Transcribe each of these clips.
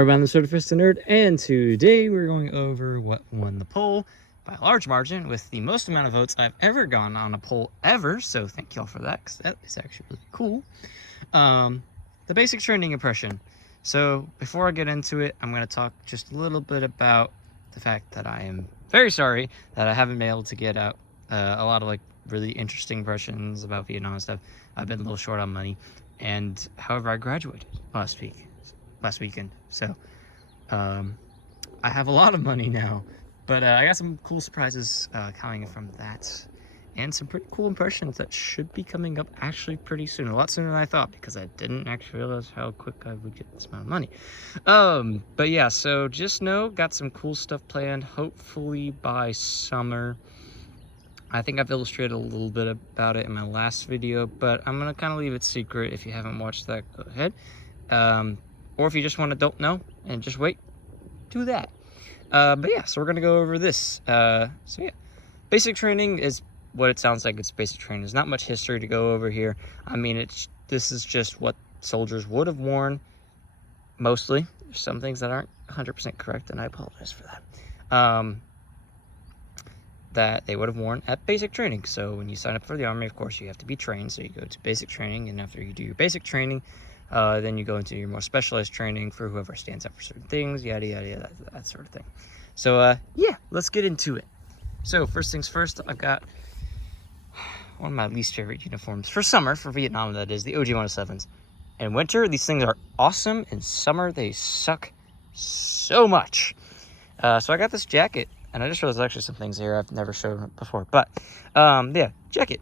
everyone, I'm the Soda-Fisted Nerd, and today we're going over what won the poll by a large margin with the most amount of votes I've ever gone on a poll ever, so thank y'all for that, because that is actually really cool. The basic trending impression. So before I get into it, I'm going to talk just a little bit about the fact that I am very sorry that I haven't been able to get out a lot of like really interesting impressions about Vietnam and stuff. I've been a little short on money, and however, I graduated last weekend, so I have a lot of money now, but I got some cool surprises coming from that, and some pretty cool impressions that should be coming up actually pretty soon, a lot sooner than I thought, because I didn't actually realize how quick I would get this amount of money. But yeah, so just know, got some cool stuff planned, hopefully by summer. I think I've illustrated a little bit about it in my last video, but I'm gonna kind of leave it secret. If you haven't watched that, go ahead. Or if you just want to don't know and just wait, do that. But yeah, so we're gonna go over this. So yeah, basic training is what it sounds like. It's basic training. There's not much history to go over here. I mean, this is just what soldiers would have worn, mostly. There's some things that aren't 100% correct, and I apologize for that. That they would have worn at basic training. So when you sign up for the Army, of course, you have to be trained. So you go to basic training, and after you do your basic training, then you go into your more specialized training for whoever stands up for certain things, yada, yada, yada, that sort of thing. So, yeah, let's get into it. So, first things first, I've got one of my least favorite uniforms for summer, for Vietnam, that is the OG 107s. In winter, these things are awesome. In summer, they suck so much. So I got this jacket, and I just realized there's actually some things here I've never shown before. But, yeah, jacket.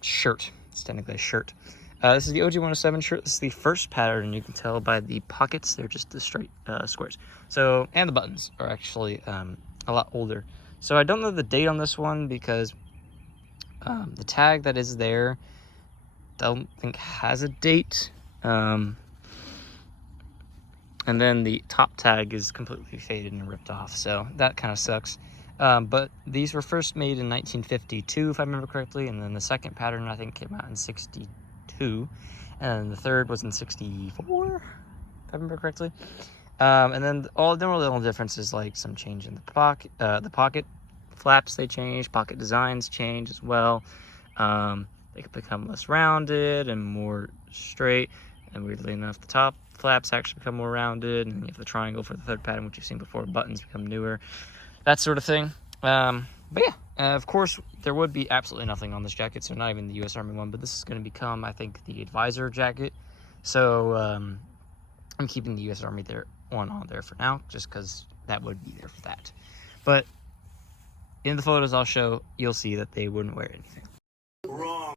Shirt. It's technically a shirt. This is the OG 107 shirt. This is the first pattern. You can tell by the pockets. They're just the straight squares. So, and the buttons are actually a lot older. So I don't know the date on this one because the tag that is there, don't think has a date. And then the top tag is completely faded and ripped off. So that kind of sucks. But these were first made in 1952, if I remember correctly. And then the second pattern, I think, came out in 62. And the third was in 64, if I remember correctly. And then the only little difference is like some change in the pocket flaps. They change, pocket designs change as well. They could become less rounded and more straight. And weirdly enough, the top flaps actually become more rounded. And you have the triangle for the third pattern, which you've seen before. Buttons become newer, that sort of thing. But yeah, of course, there would be absolutely nothing on this jacket, so not even the U.S. Army one, but this is going to become, I think, the advisor jacket. So I'm keeping the U.S. Army one on there for now, just because that would be there for that. But in the photos I'll show, you'll see that they wouldn't wear anything. Wrong.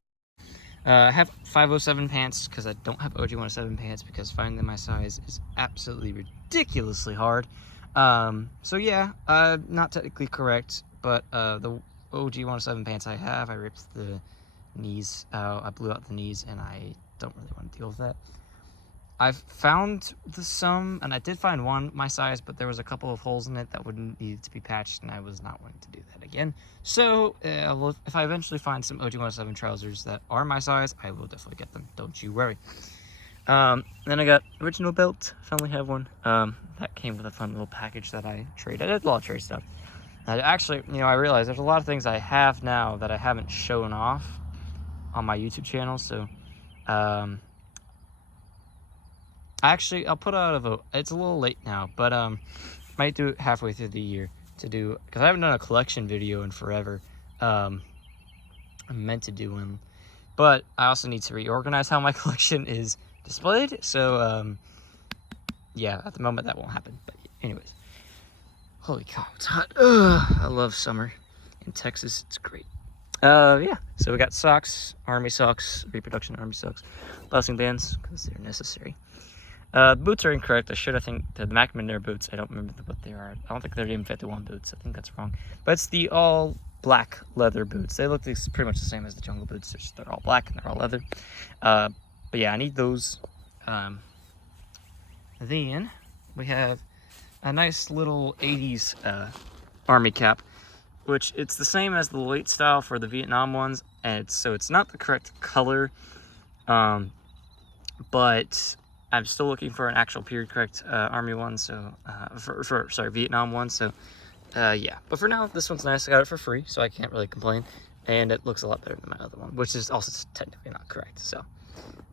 I have 507 pants because I don't have OG 107 pants, because finding my size is absolutely ridiculously hard. So yeah, not technically correct, but the OG 107 pants I have, I ripped the knees out, I blew out the knees, and I don't really want to deal with that. I've found some, and I did find one my size, but there was a couple of holes in it that would need to be patched, and I was not willing to do that again. So if I eventually find some OG 107 trousers that are my size, I will definitely get them, don't you worry. Then I got original belt. Finally have one. That came with a fun little package that I traded. I did a lot of trade stuff. Actually, I realized there's a lot of things I have now that I haven't shown off on my YouTube channel. So, actually, I'll put out a vote. It's a little late now, but might do it halfway through the year because I haven't done a collection video in forever. I'm meant to do one, but I also need to reorganize how my collection is displayed. So yeah, at the moment that won't happen, but anyways, holy cow, it's hot. I love summer in Texas. It's great. Yeah, so we got socks, army socks, reproduction army socks, blessing bands because they're necessary. Boots are incorrect. I think they're the Macmillan boots. I don't remember what they are. I don't think they're the M51 boots. I think that's wrong, but it's the all black leather boots. They look pretty much the same as the jungle boots. They're all black and they're all leather. But yeah, I need those. Then we have a nice little 80s army cap, which it's the same as the late style for the Vietnam ones, and so it's not the correct color, but I'm still looking for an actual period correct Army one, so sorry, Vietnam one. So yeah, but for now this one's nice. I got it for free, so I can't really complain, and it looks a lot better than my other one, which is also technically not correct. So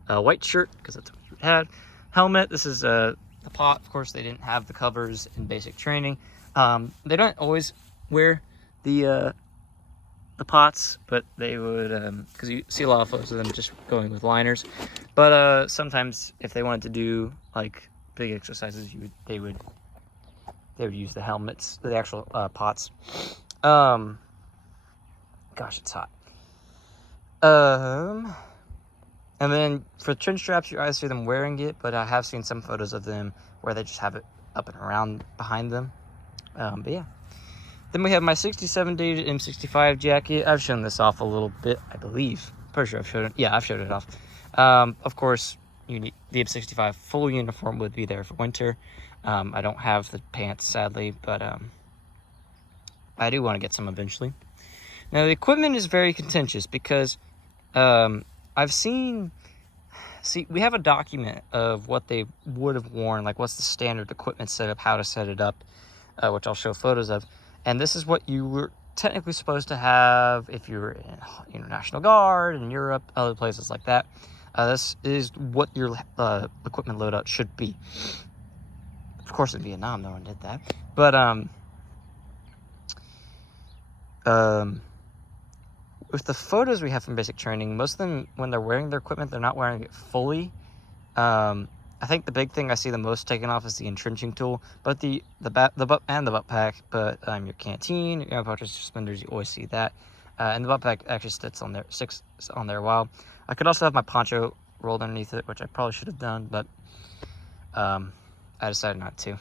white shirt, because that's what you had. Helmet. This is the pot. Of course, they didn't have the covers in basic training. They don't always wear the pots, but they would, because you see a lot of photos of them just going with liners. But sometimes if they wanted to do like big exercises, they would use the helmets, the actual pots. Gosh, it's hot. And then for chin straps, you either see them wearing it, but I have seen some photos of them where they just have it up and around behind them. But yeah. Then we have my 67 dated M65 jacket. I've shown this off a little bit, I believe. Pretty sure I've showed it. Yeah, I've showed it off. Of course, you need the M65 full uniform would be there for winter. I don't have the pants, sadly, but I do want to get some eventually. Now, the equipment is very contentious because I've seen... See, we have a document of what they would have worn, like what's the standard equipment setup, how to set it up, which I'll show photos of. And this is what you were technically supposed to have if you were in National Guard, in Europe, other places like that. This is what your equipment loadout should be. Of course, in Vietnam, no one did that. But with the photos we have from basic training, most of them, when they're wearing their equipment, they're not wearing it fully. I think the big thing I see the most taken off is the entrenching tool, but the butt and the butt pack. But your canteen, your pouches, suspenders, you always see that, and the butt pack actually sits on there a while. I could also have my poncho rolled underneath it, which I probably should have done, but I decided not to.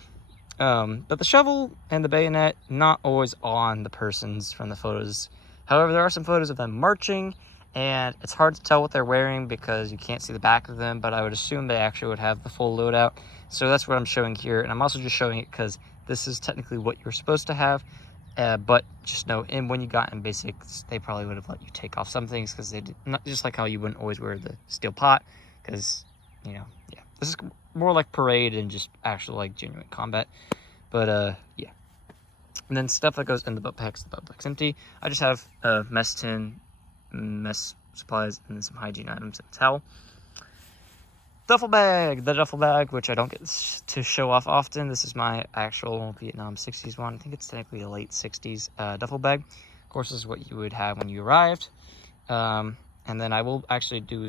But the shovel and the bayonet, not always on the persons from the photos. However, there are some photos of them marching, and it's hard to tell what they're wearing because you can't see the back of them, but I would assume they actually would have the full loadout. So that's what I'm showing here, and I'm also just showing it because this is technically what you're supposed to have, but just know, and when you got in basics, they probably would have let you take off some things because they did not, just like how you wouldn't always wear the steel pot, because, yeah, this is more like parade and just actual, like, genuine combat. But, yeah. And then stuff that goes in the butt pack's empty. I just have a mess tin, mess supplies, and then some hygiene items and a towel. Duffel bag. The duffel bag, which I don't get to show off often. This is my actual Vietnam 60s one. I think it's technically a late 60s duffel bag. Of course, this is what you would have when you arrived. And then I will actually do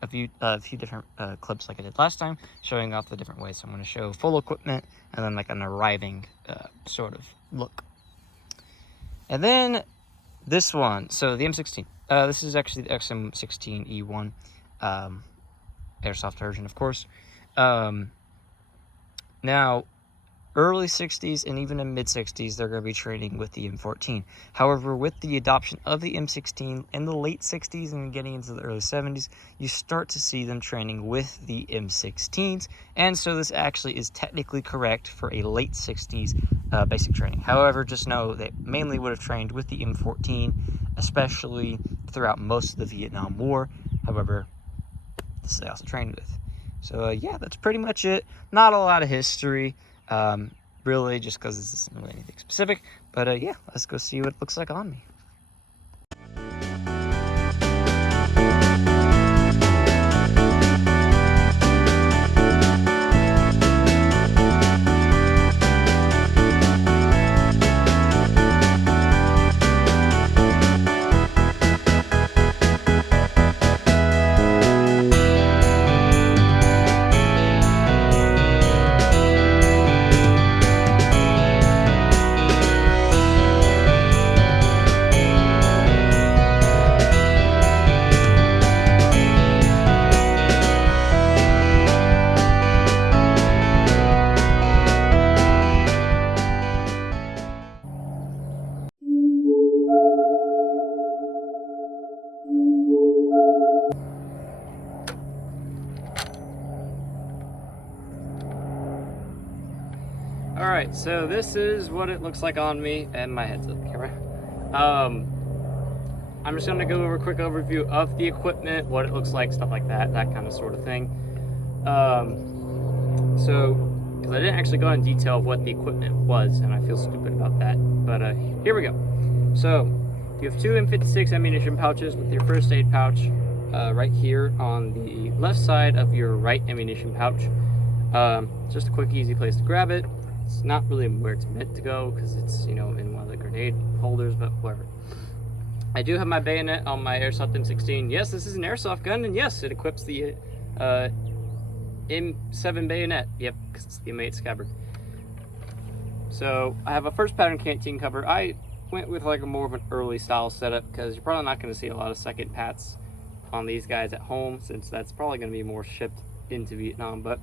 a few different clips like I did last time, showing off the different ways. So I'm going to show full equipment and then like an arriving sort of look. And then this one, so the M16. This is actually the XM16E1 airsoft version, of course. Now, early 60s and even in mid 60s, they're going to be training with the M14. However, with the adoption of the M16 in the late 60s and getting into the early 70s, you start to see them training with the M16s. And so this actually is technically correct for a late 60s basic training. However, just know they mainly would have trained with the M14, especially throughout most of the Vietnam War. However, this they also trained with. So yeah, that's pretty much it. Not a lot of history. Really, just because this isn't really anything specific. But yeah, let's go see what it looks like on me. Alright, so this is what it looks like on me, and my head's up the camera. I'm just going to go over a quick overview of the equipment, what it looks like, stuff like that, that kind of sort of thing. So, because I didn't actually go into detail of what the equipment was, and I feel stupid about that. But here we go. So, you have 2 M56 ammunition pouches with your first aid pouch right here on the left side of your right ammunition pouch. Just a quick, easy place to grab it. It's not really where it's meant to go because it's, you know, in one of the grenade holders, but whatever. I do have my bayonet on my Airsoft M16. Yes, this is an airsoft gun, and yes, it equips the M7 bayonet. Yep, because it's the M8 scabbard. So I have a first pattern canteen cover. I went with like a more of an early style setup because you're probably not going to see a lot of second pats on these guys at home, since that's probably going to be more shipped into Vietnam. But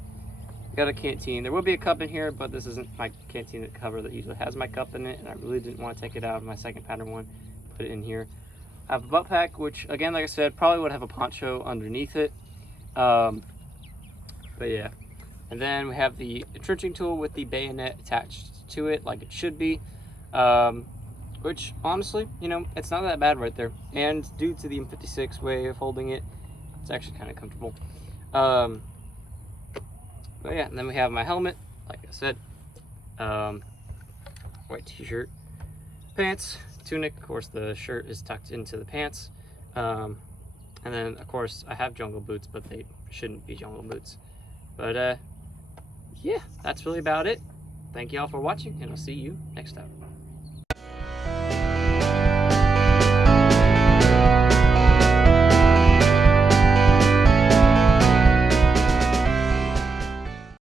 I got a canteen. There will be a cup in here, but this isn't my canteen cover that usually has my cup in it, and I really didn't want to take it out of my second pattern one, put it in here. I have a butt pack, which again, like I said, probably would have a poncho underneath it. But yeah. And then we have the entrenching tool with the bayonet attached to it like it should be. Which honestly, you know, it's not that bad right there. And due to the M56 way of holding it, it's actually kind of comfortable. But yeah, and then we have my helmet, like I said. White t-shirt, pants, tunic. Of course, the shirt is tucked into the pants. And then, of course, I have jungle boots, but they shouldn't be jungle boots. But yeah, that's really about it. Thank you all for watching, and I'll see you next time.